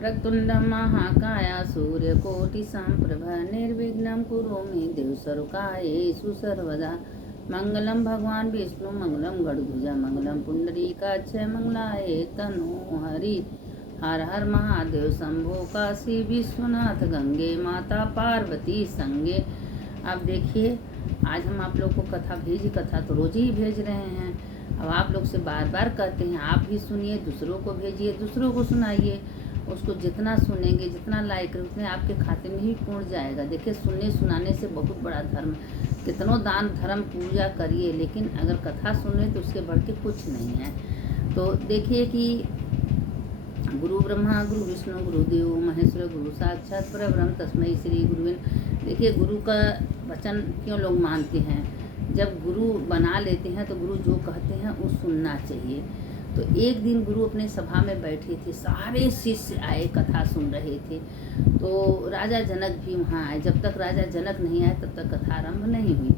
प्रतुंडं महाकाय सूर्यकोटिसम्प्रभ निर्विघ्नं कुरु मे देव सर्वकार्येषु सर्वदा। मंगलम भगवान विष्णु मंगलम गणध्वज मंगलम पुंडरीकाक्ष मंगलाय तनोहरि। हर हर महादेव शंभो काशी विश्वनाथ गंगे माता पार्वती संगे। अब देखिए, आज हम आप लोग को कथा कथा तो रोज ही भेज रहे हैं। अब आप लोग से बार बार कहते हैं आप भी सुनिए, दूसरों को भेजिए, दूसरों को सुनाइए। उसको जितना सुनेंगे, जितना लाइक करें, उतने आपके खाते में ही पहुँच जाएगा। देखिए, सुनने सुनाने से बहुत बड़ा धर्म, कितनों दान धर्म पूजा करिए, लेकिन अगर कथा सुने तो उसके बढ़ के कुछ नहीं है। तो देखिए कि गुरु ब्रह्मा गुरु विष्णु गुरुदेव महेश्वर गुरु साक्षात परब्रह्म तस्मै श्री गुरुवे। देखिए, गुरु का वचन क्यों लोग मानते हैं? जब गुरु बना लेते हैं तो गुरु जो कहते हैं वो सुनना चाहिए। तो एक दिन गुरु अपने सभा में बैठे थे, सारे शिष्य आए, कथा सुन रहे थे। तो राजा जनक भी वहाँ आए। जब तक राजा जनक नहीं आए तब तक कथा आरंभ नहीं हुई।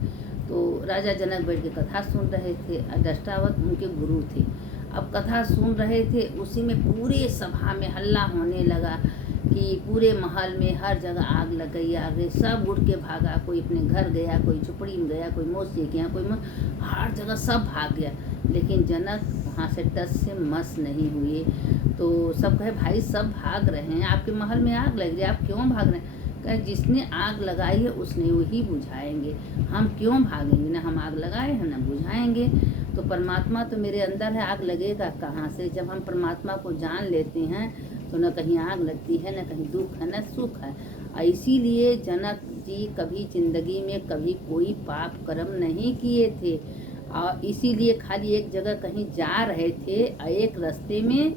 तो राजा जनक बैठ के कथा सुन रहे थे, दृष्टावत उनके गुरु थे। अब कथा सुन रहे थे, उसी में पूरे सभा में हल्ला होने लगा कि पूरे महल में हर जगह आग लग गई। आगे सब उड़ के भागा, कोई अपने घर गया, कोई झुपड़ी में गया, कोई मौसी के यहाँ, कोई हर जगह सब भाग गया। लेकिन जनक वहाँ से टस से मस नहीं हुए। तो सब कहे भाई सब भाग रहे हैं, आपके महल में आग लग रही है, आप क्यों भाग रहे हैं? कहे जिसने आग लगाई है उसने वही बुझाएंगे, हम क्यों भागेंगे? ना हम आग लगाए हैं ना बुझाएंगे। तो परमात्मा तो मेरे अंदर है, आग लगेगा कहाँ से? जब हम परमात्मा को जान लेते हैं तो न कहीं आग लगती है, न कहीं दुख है, न सुख है। इसीलिए जनक जी कभी जिंदगी में कभी कोई पाप कर्म नहीं किए थे, और इसीलिए खाली एक जगह कहीं जा रहे थे, एक रास्ते में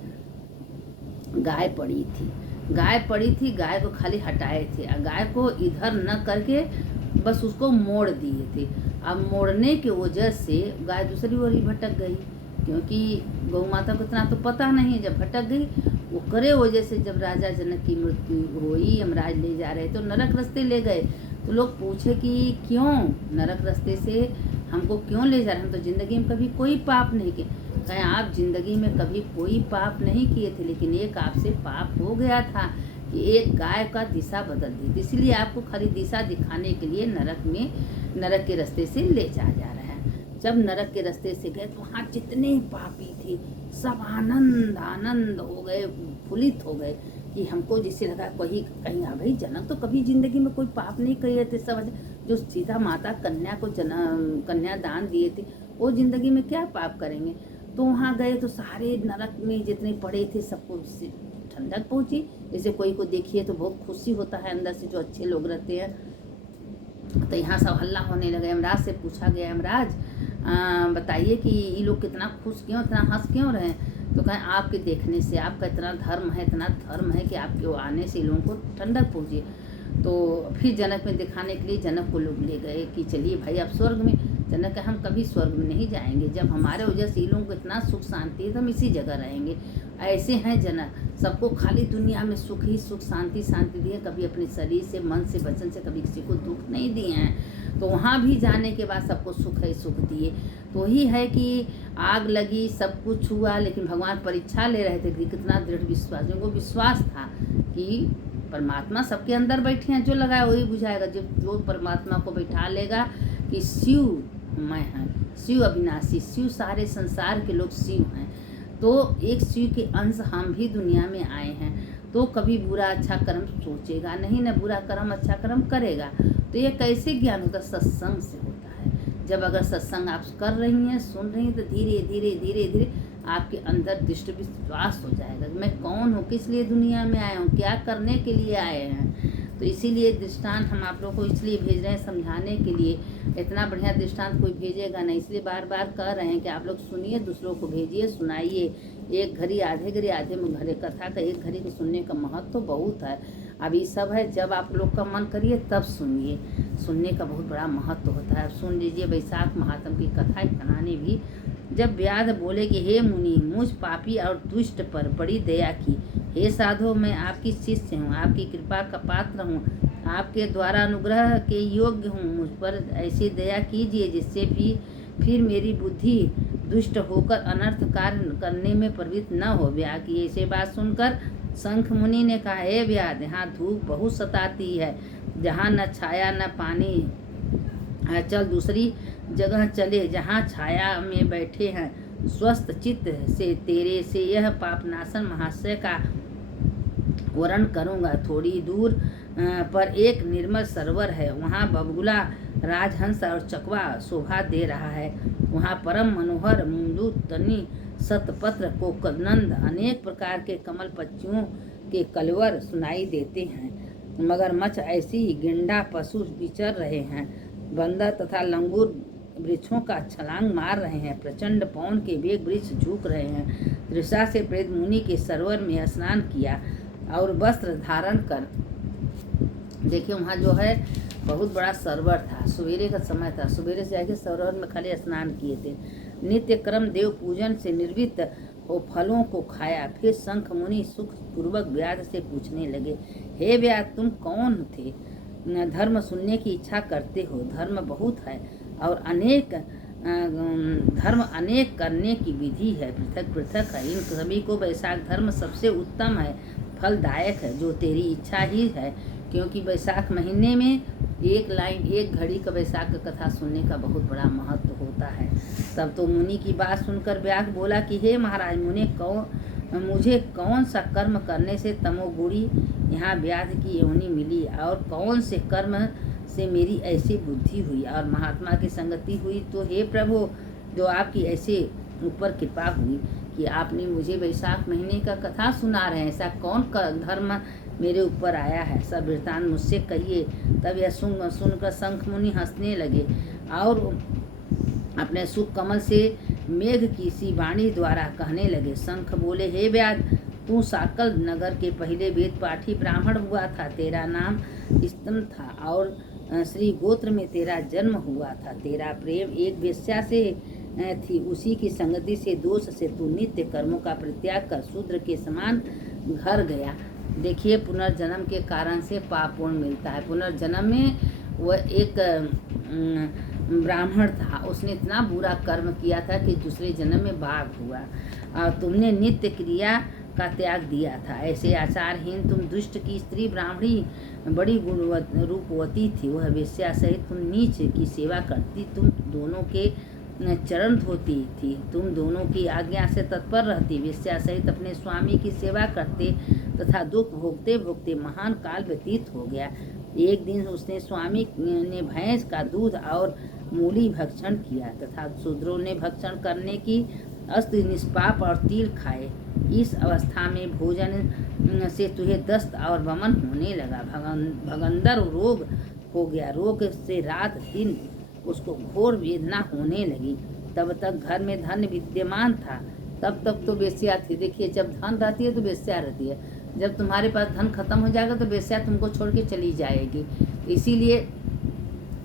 गाय पड़ी थी। गाय को खाली हटाए थे, गाय को इधर न करके बस उसको मोड़ दिए थे। अब मोड़ने की वजह से गाय दूसरी ओर ही भटक गई, क्योंकि गौ माता को इतना तो पता नहीं। जब भटक गई वो करे वजह से, जब राजा जनक की मृत्यु हुई, यमराज ले जा रहे तो नरक रास्ते ले गए। तो लोग पूछे कि क्यों नरक रास्ते से हमको क्यों ले जा रहे हैं? हम तो जिंदगी में कभी कोई पाप नहीं किए। कहें आप जिंदगी में कभी कोई पाप नहीं किए थे, लेकिन एक आपसे पाप हो गया था कि एक गाय का दिशा बदल दी थी, इसलिए आपको खाली दिशा दिखाने के लिए नरक के रास्ते से ले जा रहा है। जब नरक के रास्ते से गए तो वहाँ जितने पापी थे सब आनंद हो गए, फुलित हो गए कि हमको जिससे लगा कहीं आ भाई जनक तो कभी जिंदगी में कोई पाप नहीं किए थे। सब जो सीता माता कन्या दान दिए थे वो जिंदगी में क्या पाप करेंगे? तो वहाँ गए तो सारे नरक में जितने पड़े थे सबको ठंडक पहुँची। जैसे कोई को देखिए तो बहुत खुशी होता है अंदर से, जो अच्छे लोग रहते हैं। तो यहाँ सब हल्ला होने लगे। यमराज से पूछा गया, यमराज बताइए कि ये लोग कितना खुश क्यों, इतना हंस क्यों रहे? तो कहें आपके देखने से, आपका इतना धर्म है कि आपके आने से लोगों को ठंडक पहुँची। तो फिर जनक में दिखाने के लिए जनक को लोग ले गए कि चलिए भाई आप स्वर्ग में। जनक हम कभी स्वर्ग में नहीं जाएंगे, जब हमारे वजह से लोगों को इतना सुख शांति है तो हम इसी जगह रहेंगे। ऐसे हैं जनक, सबको खाली दुनिया में सुख ही सुख, शांति दिए, कभी अपने शरीर से, मन से, वचन से कभी किसी को दुख नहीं दिए हैं। तो वहाँ भी जाने के बाद सबको सुख ही सुख दिए। तो वही है कि आग लगी, सब कुछ हुआ, लेकिन भगवान परीक्षा ले रहे थे कि कितना दृढ़ विश्वास। उनको विश्वास था कि परमात्मा सबके अंदर बैठे हैं, जो लगाया वही बुझाएगा। जो परमात्मा को बैठा लेगा कि शिव मैं हैं, शिव अविनाशी, शिव सारे संसार के लोग शिव हैं। तो एक शिव के अंश हम भी दुनिया में आए हैं, तो कभी बुरा अच्छा कर्म सोचेगा नहीं, न बुरा कर्म अच्छा कर्म करेगा। तो ये कैसे ज्ञान होता? सत्संग से होता है। जब अगर सत्संग आप कर रही हैं, सुन रही हैं, तो धीरे धीरे आपके अंदर दृष्ट विश्वास हो जाएगा कि मैं कौन हूँ, किस लिए दुनिया में आया हूँ, क्या करने के लिए आए हैं। तो इसीलिए दृष्टांत हम आप लोग को इसलिए भेज रहे हैं, समझाने के लिए। इतना बढ़िया दृष्टांत कोई भेजेगा नहीं, इसलिए बार बार कह रहे हैं कि आप लोग सुनिए, दूसरों को भेजिए, सुनाइए। एक घड़ी आधे घड़ी कथा का एक घड़ी को सुनने का महत्व तो बहुत है। अभी सब है, जब आप लोग का मन करिए तब सुनिए, सुनने का बहुत बड़ा महत्व होता है। सुन लीजिए वैशाख महात्म की कथा। कहानी भी, जब व्याध बोले कि हे मुनि, मुझ पापी और दुष्ट पर बड़ी दया की। हे साधो, मैं आपकी शिष्य हूँ, आपकी कृपा का पात्र हूँ, आपके द्वारा अनुग्रह के योग्य हूँ। मुझ पर ऐसी दया कीजिए जिससे भी फिर मेरी बुद्धि दुष्ट होकर अनर्थ कार्य करने में प्रवृत्त न हो। व्याध की ऐसे बात सुनकर शंख मुनि ने कहा, हे व्याध, यहाँ धूप बहुत सताती है, जहाँ न छाया न पानी, चल दूसरी जगह चले जहाँ छाया में बैठे हैं। स्वस्थ चित्त से तेरे से यह पापनाशन महाशय का वर्ण करूँगा। थोड़ी दूर पर एक निर्मल सरोवर है, वहाँ बबुला, राजहंस और चकवा शोभा दे रहा है। वहाँ परम मनोहर मुंदू, तनी, सतपत्र, कोकनंद, अनेक प्रकार के कमल पक्षियों के कलवर सुनाई देते हैं। मगरमच्छ ऐसी गेंडा पशु विचर रहे हैं। बंदर तथा लंगूर वृक्षों का छलांग मार रहे हैं। प्रचंड पवन के वेग वृक्ष झुक रहे हैं। तृषा से प्रेत मुनि के सरोवर में स्नान किया और वस्त्र धारण कर, देखिए वहाँ जो है बहुत बड़ा सरोवर था। सवेरे का समय था, सवेरे से आके सरोवर में खाली स्नान किए थे। नित्य क्रम देव पूजन से निर्वृत्त हो फलों को खाया। फिर शंख मुनि सुख पूर्वक व्याध से पूछने लगे, हे व्याध, तुम कौन थे? धर्म सुनने की इच्छा करते हो। धर्म बहुत है और धर्म अनेक करने की विधि है, पृथक पृथक है। इन सभी को वैशाख धर्म सबसे उत्तम है, फलदायक है, जो तेरी इच्छा ही है। क्योंकि वैशाख महीने में एक लाइन, एक घड़ी का वैशाख का कथा सुनने का बहुत बड़ा महत्व होता है। तब तो मुनि की बात सुनकर व्याध बोला कि हे महाराज, मुझे कौन सा कर्म करने से तमोगुणी यहाँ व्याध की योनि मिली, और कौन से कर्म से मेरी ऐसी बुद्धि हुई और महात्मा की संगति हुई। तो हे प्रभु, जो आपकी ऐसे ऊपर कृपा हुई कि आपने मुझे वैशाख महीने का कथा सुना रहे हैं, ऐसा कौन धर्म मेरे ऊपर आया है, सब वृत्तांत मुझसे कहिए। तब यह सुनकर शंख मुनि हंसने लगे और अपने सुख कमल से मेघ की सी वाणी द्वारा कहने लगे। शंख बोले, हे व्याध, तू साकल नगर के पहले वेद पाठी ब्राह्मण हुआ था। तेरा नाम स्तम था और श्री गोत्र में तेरा जन्म हुआ था। तेरा प्रेम एक वेश्या से थी, उसी की संगति से दोष से तू नित्य कर्मों का परित्याग कर शूद्र के समान घर गया। देखिए, पुनर्जन्म के कारण से पाप पुण्य मिलता है। पुनर्जन्म में वह एक ब्राह्मण था, उसने इतना बुरा कर्म किया था कि दूसरे जन्म में बाघ हुआ, और तुमने नित्य क्रिया का त्याग दिया था। ऐसे आचारहीन तुम दुष्ट की स्त्री ब्राह्मणी बड़ी रूपवती थी, वह वेश्या सहित तुम नीच की सेवा करती, तुम दोनों के चरण धोती थी, तुम दोनों की आज्ञा से तत्पर रहती, वेश्या सहित अपने स्वामी की सेवा करते तथा दुख भोगते भोगते महान काल व्यतीत हो गया। एक दिन उसने स्वामी ने भैंस का दूध और मूली भक्षण किया तथा शूद्रों ने भक्षण करने की अस्त निष्पाप और तिल खाए। इस अवस्था में भोजन से तुझे दस्त और वमन होने लगा, भगंदर रोग हो गया। रोग से रात दिन उसको घोर वेदना होने लगी। तब तक घर में धन विद्यमान था, तब तक तो वेश्या थी। देखिए, जब धन रहती है तो वेश्या रहती है, जब तुम्हारे पास धन खत्म हो जाएगा तो वेश्या तुमको छोड़ के चली जाएगी। इसीलिए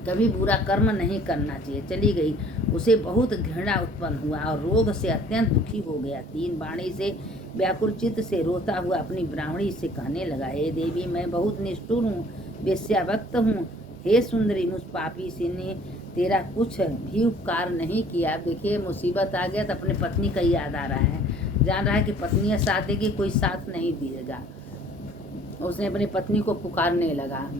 कभी बुरा कर्म नहीं करना चाहिए। चली गई, उसे बहुत घृणा उत्पन्न हुआ और रोग से अत्यंत दुखी हो गया। 3 वाणी से व्याकुल चित्त से रोता हुआ अपनी ब्राह्मणी से कहने लगा, हे देवी, मैं बहुत निष्ठुर हूँ, वेश्यावक्त हूँ। हे सुंदरी, मुझ पापी से ने तेरा कुछ भी उपकार नहीं किया। देखिए, मुसीबत आ गया तो अपने पत्नी का याद आ रहा है, जान रहा है कि पत्नी साथ देगी, कोई साथ नहीं देगा। उसने अपनी पत्नी को पुकारने लगा,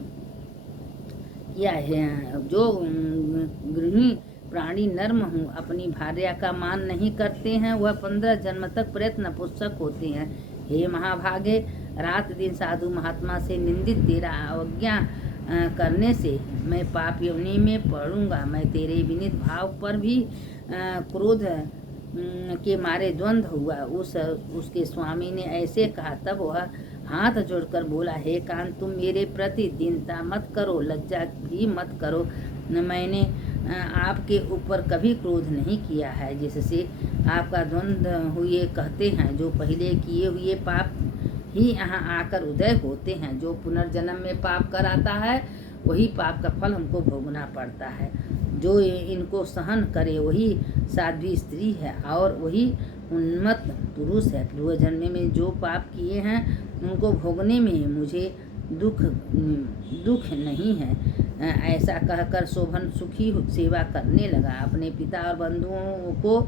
क्या है, जो गृहिणी प्राणी नर्म हूँ, अपनी भार्या का मान नहीं करते हैं, वह 15 जन्म तक प्रयत्न पुस्तक होते हैं। हे महाभागे, रात दिन साधु महात्मा से निंदित तेरा अवज्ञा करने से मैं पाप योनि में पड़ूंगा। मैं तेरे विनीत भाव पर भी क्रोध के मारे द्वंद्व हुआ। उसके स्वामी ने ऐसे कहा, तब वह हाथ जोड़कर बोला, हे कान, तुम मेरे प्रति दीनता मत करो, लज्जा भी मत करो। मैंने आपके ऊपर कभी क्रोध नहीं किया है, जिससे आपका द्वंद्व हुए कहते हैं। जो पहले किए हुए पाप ही यहाँ आकर उदय होते हैं। जो पुनर्जन्म में पाप कराता है वही पाप का फल हमको भोगना पड़ता है। जो इनको सहन करे वही साध्वी स्त्री है और वही उन्मत्त पुरुष है। पूर्व जन्म में जो पाप किए हैं उनको भोगने में मुझे दुख नहीं है। ऐसा कहकर शोभन सुखी सेवा करने लगा। अपने पिता और बंधुओं को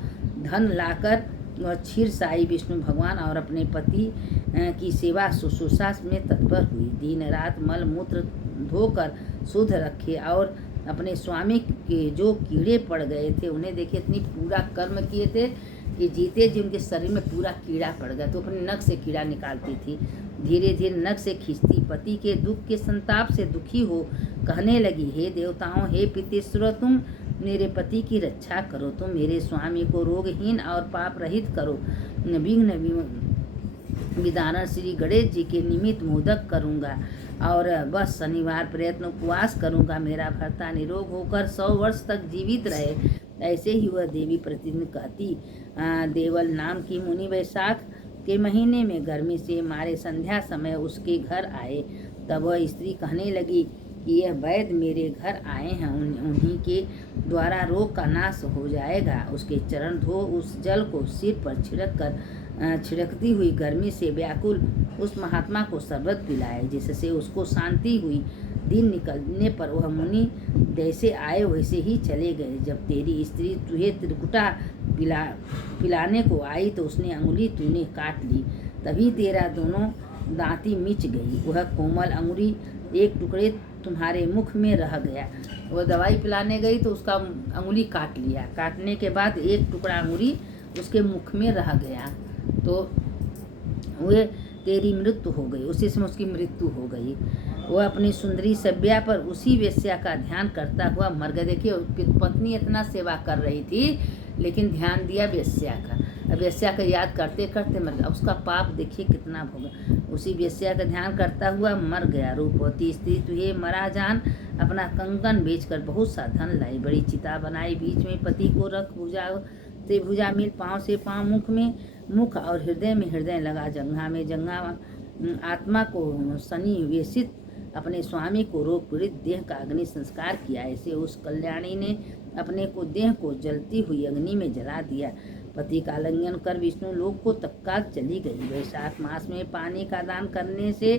धन लाकर वह क्षीर साई विष्णु भगवान और अपने पति की सेवा शुश्रूषा में तत्पर हुई। दिन रात मल मूत्र धोकर शुद्ध रखे और अपने स्वामी के जो कीड़े पड़ गए थे उन्हें देखे, इतनी पूरा कर्म किए थे कि जीते जी उनके शरीर में पूरा कीड़ा पड़ गया, तो अपने नख से कीड़ा निकालती थी। धीरे धीरे नख से खींचती, पति के दुख के संताप से दुखी हो कहने लगी, हे देवताओं, हे पितृश्वर, तुम मेरे पति की रक्षा करो, तुम मेरे स्वामी को रोगहीन और पाप रहित करो। विघ्न विदारण श्री गणेश जी के निमित्त मोदक करूँगा और बस शनिवार प्रयत्न उपवास करूँगा, मेरा भर्ता निरोग होकर 100 वर्ष तक जीवित रहे। ऐसे ही वह देवी प्रतिदिन कहती। देवल नाम की मुनि वैशाख के महीने में गर्मी से मारे संध्या समय उसके घर आए। तब वह स्त्री कहने लगी कि यह वैद्य मेरे घर आए हैं, उन्हीं के द्वारा रोग का नाश हो जाएगा। उसके चरण धो उस जल को सिर पर छिड़कती हुई गर्मी से व्याकुल उस महात्मा को शरबत पिलाए, जिससे उसको शांति हुई। दिन निकलने पर वह मुनि जैसे आए वैसे ही चले गए। जब तेरी स्त्री तुझे त्रिकुटा पिलाने को आई तो उसने अंगुली तूने काट ली, तभी तेरा दोनों दांती मिच गई। वह कोमल अंगुली एक टुकड़े तुम्हारे मुख में रह गया। वह दवाई पिलाने गई तो उसका अंगुली काट लिया, काटने के बाद एक टुकड़ा अंगुली उसके मुख में रह गया, तो वह तेरी मृत्यु हो गई। उसी समय उसकी मृत्यु हो गई। वह अपनी सुंदरी सभ्या पर उसी वेश्या का ध्यान करता हुआ मर गया। देखिए, पत्नी इतना सेवा कर रही थी लेकिन ध्यान दिया वेश्या का। अब वेश्या का याद करते करते मर गया। उसका पाप देखिए कितना भोगा। उसी वेश्या का ध्यान करता हुआ मर गया। रूपवती स्त्री तुझे मरा जान अपना कंगन बेचकर बहुत सा धन लाई, बड़ी चिता बनाई, बीच में पति को रख, भुजा से भुजा मिल, पाँव से पाँव, मुख में मुख और हृदय में हृदय लगा, जंघा में जंघा, आत्मा को सन्निवेशित अपने स्वामी को रोग पीड़ित देह का अग्नि संस्कार किया। ऐसे उस कल्याणी ने अपने को देह को जलती हुई अग्नि में जला दिया। पति का आलिंगन कर विष्णु लोक को तत्काल चली गई। वैशाख मास में पानी का दान करने से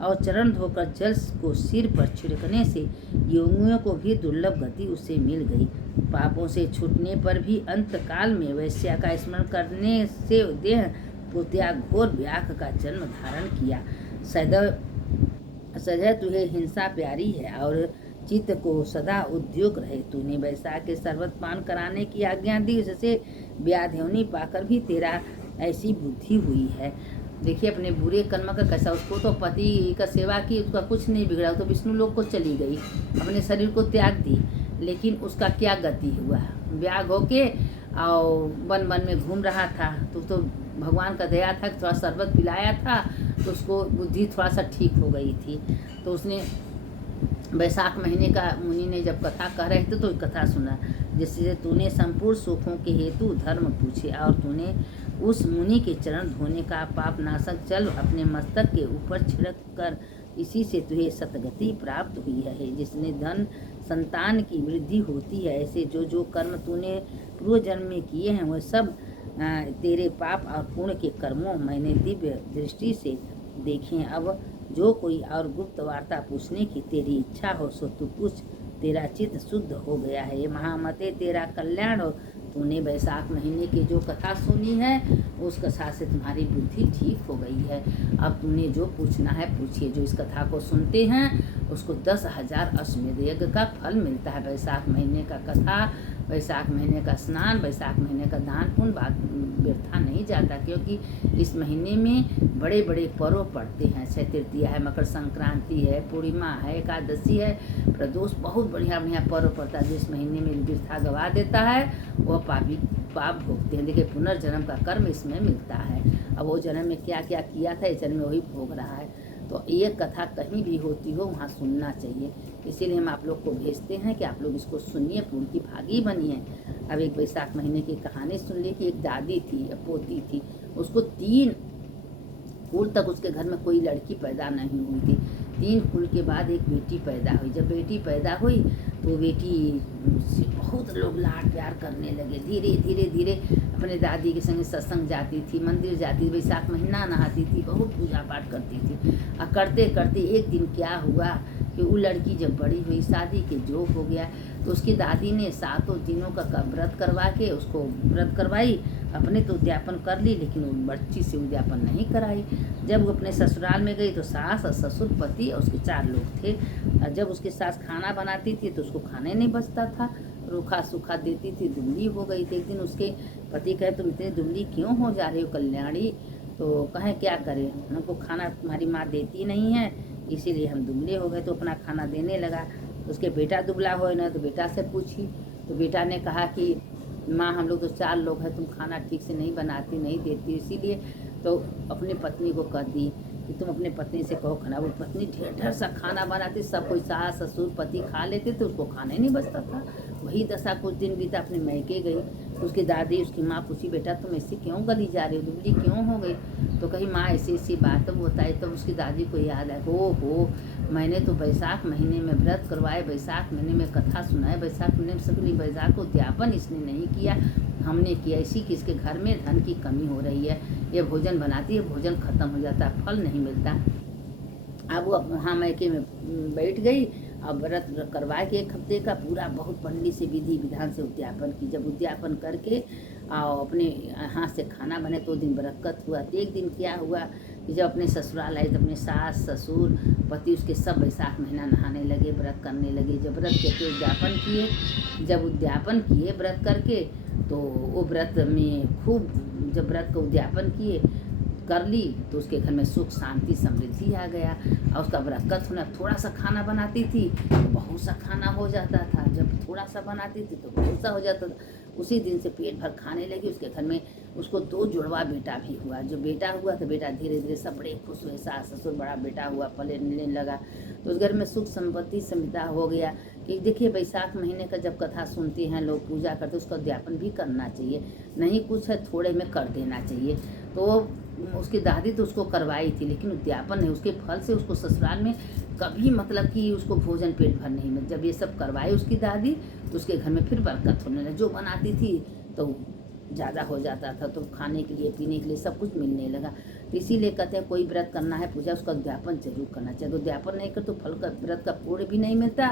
और चरण धोकर जल को सिर पर छिड़कने से योगियों को भी दुर्लभ गति उससे मिल गई। पापों से छूटने पर भी अंतकाल में वैश्या का स्मरण करने से देह को त्याग घोर व्याघ का जन्म धारण किया। सदैव तुझे हिंसा प्यारी है और चित्त को सदा उद्योग रहे। तूने वैशाख के शरबत पान कराने की आज्ञा दी, इससे व्याधियोनी पाकर भी तेरा ऐसी बुद्धि हुई है। देखिए अपने बुरे कर्म का कैसा, उसको तो पति का सेवा की, उसका कुछ नहीं बिगड़ा, तो विष्णु लोक को चली गई, अपने शरीर को त्याग दी, लेकिन उसका क्या गति हुआ, व्याग होके और वन वन में घूम रहा था। तो भगवान का दया था कि थोड़ा शरबत पिलाया था तो उसको बुद्धि थोड़ा सा ठीक हो गई थी। तो उसने वैशाख महीने का मुनि ने जब कथा कह रहे थे तो कथा सुना, जिससे तूने संपूर्ण सुखों के हेतु धर्म पूछे और तूने उस मुनि के चरण धोने का पाप नाशक जल अपने मस्तक के ऊपर छिड़क कर, इसी से तुझे सतगति प्राप्त हुई है, जिसने धन संतान की वृद्धि होती है। ऐसे जो जो कर्म तूने पूर्व जन्म में किए हैं वह सब तेरे पाप और पुण्य के कर्मों मैंने दिव्य दृष्टि से देखें। अब जो कोई और गुप्त वार्ता पूछने की तेरी इच्छा हो सो तू पूछ, तेरा चित्त शुद्ध हो गया है। महामते तेरा कल्याण हो। तूने वैशाख महीने की जो कथा सुनी है उस कथा से तुम्हारी बुद्धि ठीक हो गई है। अब तूने जो पूछना है पूछिए। जो इस कथा को सुनते हैं उसको 10,000 अश्वमेध यज्ञ का फल मिलता है। वैशाख महीने का कथा, वैशाख महीने का स्नान, वैशाख महीने का दान पुण्य बात व्यर्था नहीं जाता, क्योंकि इस महीने में बड़े बड़े पर्व पड़ते हैं। अक्षय तृतीया है, मकर संक्रांति है, पूर्णिमा है, एकादशी है, प्रदोष, बहुत बढ़िया बढ़िया पर्व पड़ता है। जिस महीने में व्यर्था गवा देता है वह पाप भोगते हैं। देखिए पुनर्जन्म का कर्म इसमें मिलता है। अब वो जन्म में क्या क्या किया था इस जन्म में वही भोग रहा है। तो ये कथा कहीं भी होती हो वहाँ सुनना चाहिए, इसीलिए हम आप लोग को भेजते हैं कि आप लोग इसको सुनिए, पुण्य की भागी बनिए। अब एक वैशाख महीने की कहानी सुन ली कि एक दादी थी, पोती थी, उसको 3 कुल तक उसके घर में कोई लड़की पैदा नहीं हुई थी। 3 कुल के बाद एक बेटी पैदा हुई। जब बेटी पैदा हुई तो बेटी से बहुत लोग लाड प्यार करने लगे। धीरे धीरे धीरे अपने दादी के संग सत्संग जाती थी, मंदिर जाती थी, वैशाख महीना नहाती थी, बहुत पूजा पाठ करती थी। और करते करते एक दिन क्या हुआ कि वो लड़की जब बड़ी हुई, शादी के जोग हो गया, तो उसकी दादी ने 7 दिनों का व्रत करवा के उसको व्रत करवाई। अपने तो उद्यापन कर ली, लेकिन वो बच्ची से उद्यापन नहीं कराई। जब वो अपने ससुराल में गई तो सास और ससुर, पति और उसके 4 लोग थे। और जब उसकी सास खाना बनाती थी तो उसको खाने नहीं बचता था, रूखा सूखा देती थी, दुबली हो गई थी। एक दिन उसके पति कहे, तुम इतनी दुबली क्यों हो जा रही हो कल्याणी? तो कहें क्या करें, हमको खाना तुम्हारी माँ देती नहीं है, इसीलिए हम दुबले हो गए। तो अपना खाना देने लगा। उसके बेटा दुबला हो ना, तो बेटा से पूछी, तो बेटा ने कहा कि माँ हम लोग तो 4 लोग हैं, तुम खाना ठीक से नहीं बनाती, नहीं देती, इसीलिए। तो अपनी पत्नी को कह दी कि तुम अपने पत्नी से कहो खाना। वो पत्नी ढेर ढेर सा खाना बनाती, सब कोई सास ससुर पति खा लेते, तो उसको खाने नहीं बचता था। वही दशा कुछ दिन बीता, अपने मैके गई। उसकी दादी, उसकी माँ पूछी, बेटा तुम ऐसे क्यों गली जा रही हो, दुबली क्यों हो गई? तो कही माँ ऐसी ऐसी बात बताई। तब उसकी दादी को याद है, हो मैंने तो बैसाख महीने में व्रत करवाए, बैसाख महीने में कथा सुनाए, बैसाख महीने में सकली बैसाख को उद्यापन इसने नहीं किया, हमने किया। इसी की इसके घर में धन की कमी हो रही है, ये भोजन बनाती है, भोजन खत्म हो जाता है, फल नहीं मिलता। अब वो वहाँ मैके में बैठ गई और व्रत करवा के 1 हफ्ते का पूरा बहुत पंडित से विधि विधान से उद्यापन की। जब उद्यापन करके और अपने हाथ से खाना बने तो दिन बरकत हुआ। तो एक दिन क्या हुआ कि जब अपने ससुराल आए तो अपने सास ससुर पति उसके सब बैसाख महीना नहाने लगे, व्रत करने लगे। जब व्रत करके उद्यापन किए, जब उद्यापन किए व्रत करके, तो वो व्रत में खूब, जब व्रत का उद्यापन किए कर ली तो उसके घर में सुख शांति समृद्धि आ गया। और उसका बरकत होना। थोड़ा सा खाना बनाती थी तो बहुत सा खाना हो जाता था, जब थोड़ा सा बनाती थी तो बहुत सा हो जाता था। उसी दिन से पेट भर खाने लगी। उसके घर में उसको 2 जुड़वा बेटा भी हुआ। जो बेटा हुआ तो बेटा धीरे धीरे सब बड़े खुश हुए, सास ससुर, बड़ा बेटा हुआ, पलने लगा। तो उस घर में सुख संपत्ति समृद्धि हो गया। कि देखिए बैसाख महीने का जब कथा सुनते हैं लोग, पूजा करते, उसका उद्यापन भी करना चाहिए। नहीं कुछ है थोड़े में कर देना चाहिए। तो उसकी दादी तो उसको करवाई थी, लेकिन उद्यापन नहीं, उसके फल से उसको ससुराल में कभी मतलब कि उसको भोजन पेट भर नहीं मिला। जब ये सब करवाई उसकी दादी तो उसके घर में फिर बरकत होने लगी। जो बनाती थी तो ज़्यादा हो जाता था, तो खाने के लिए पीने के लिए सब कुछ मिलने लगा। तो इसीलिए कहते हैं कोई व्रत करना है पूजा, उसका उद्यापन जरूर करना चाहिए। तो उद्यापन नहीं कर तो फल का व्रत का पुण्य भी नहीं मिलता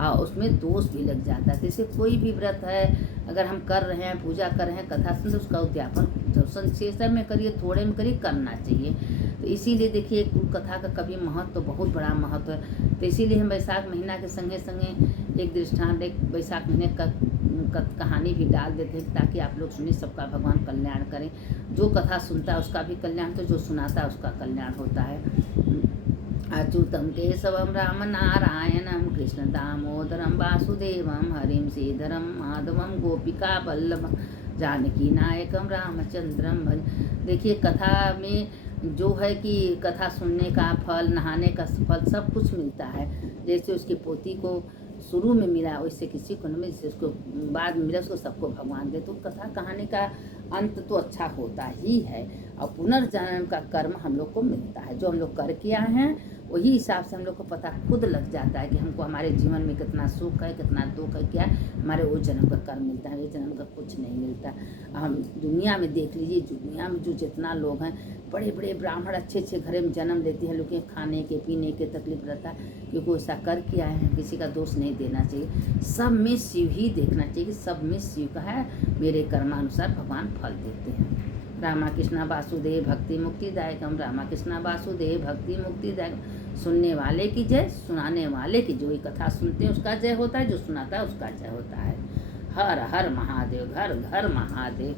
और उसमें दोष भी लग जाता है। जैसे कोई भी व्रत है अगर हम कर रहे हैं, पूजा कर रहे हैं, कथा सुन, तो उसका उद्यापन संक्षेप में करिए, थोड़े में करिए, करना चाहिए। तो इसीलिए देखिए कथा का कभी महत्व तो बहुत बड़ा महत्व है। तो इसीलिए हम बैसाख महीना के संगे संगे एक दृष्टांत, एक बैसाख महीने का कहानी भी डाल देते हैं ताकि आप लोग सुनिए, सबका भगवान कल्याण करें। जो कथा सुनता है उसका भी कल्याण, तो जो सुनाता है उसका कल्याण होता है। अच्युतम केशवम राम नारायणम कृष्ण दामोदरम वासुदेवम हरिम श्रीधरम माधवम गोपिका वल्लभम जानकी नायकम रामचंद्रम भज। देखिए कथा में जो है कि कथा सुनने का फल, नहाने का फल सब कुछ मिलता है। जैसे उसकी पोती को शुरू में मिला वैसे किसी को नहीं, जैसे उसको बाद में मिला उसको सबको भगवान दे। तो कथा कहानी का अंत तो अच्छा होता ही है और पुनर्जन्म का कर्म हम लोग को मिलता है। जो हम लोग करके आए हैं वही हिसाब से हम लोग को पता खुद लग जाता है कि हमको हमारे जीवन में कितना सुख है, कितना दुख है, क्या हमारे वो जन्म का कर्म मिलता है, ये जन्म का कुछ नहीं मिलता। हम दुनिया में देख लीजिए, दुनिया में जो जितना लोग हैं, बड़े बड़े ब्राह्मण अच्छे अच्छे घरे में जन्म लेते हैं, लोग के खाने के पीने के तकलीफ रहता है क्योंकि ऐसा करके आए हैं। किसी का दोष नहीं देना चाहिए, सब में शिव ही देखना चाहिए कि सब में शिव का है, मेरे कर्मानुसार भगवान फल देते हैं। रामा कृष्णा वासुदेव भक्ति मुक्तिदायकम, रामा कृष्णा वासुदेव भक्ति मुक्तिदायकम। सुनने वाले की जय, सुनाने वाले की, जो ये कथा सुनते हैं उसका जय होता है, जो सुनाता है उसका जय होता है। हर हर महादेव, घर घर महादेव।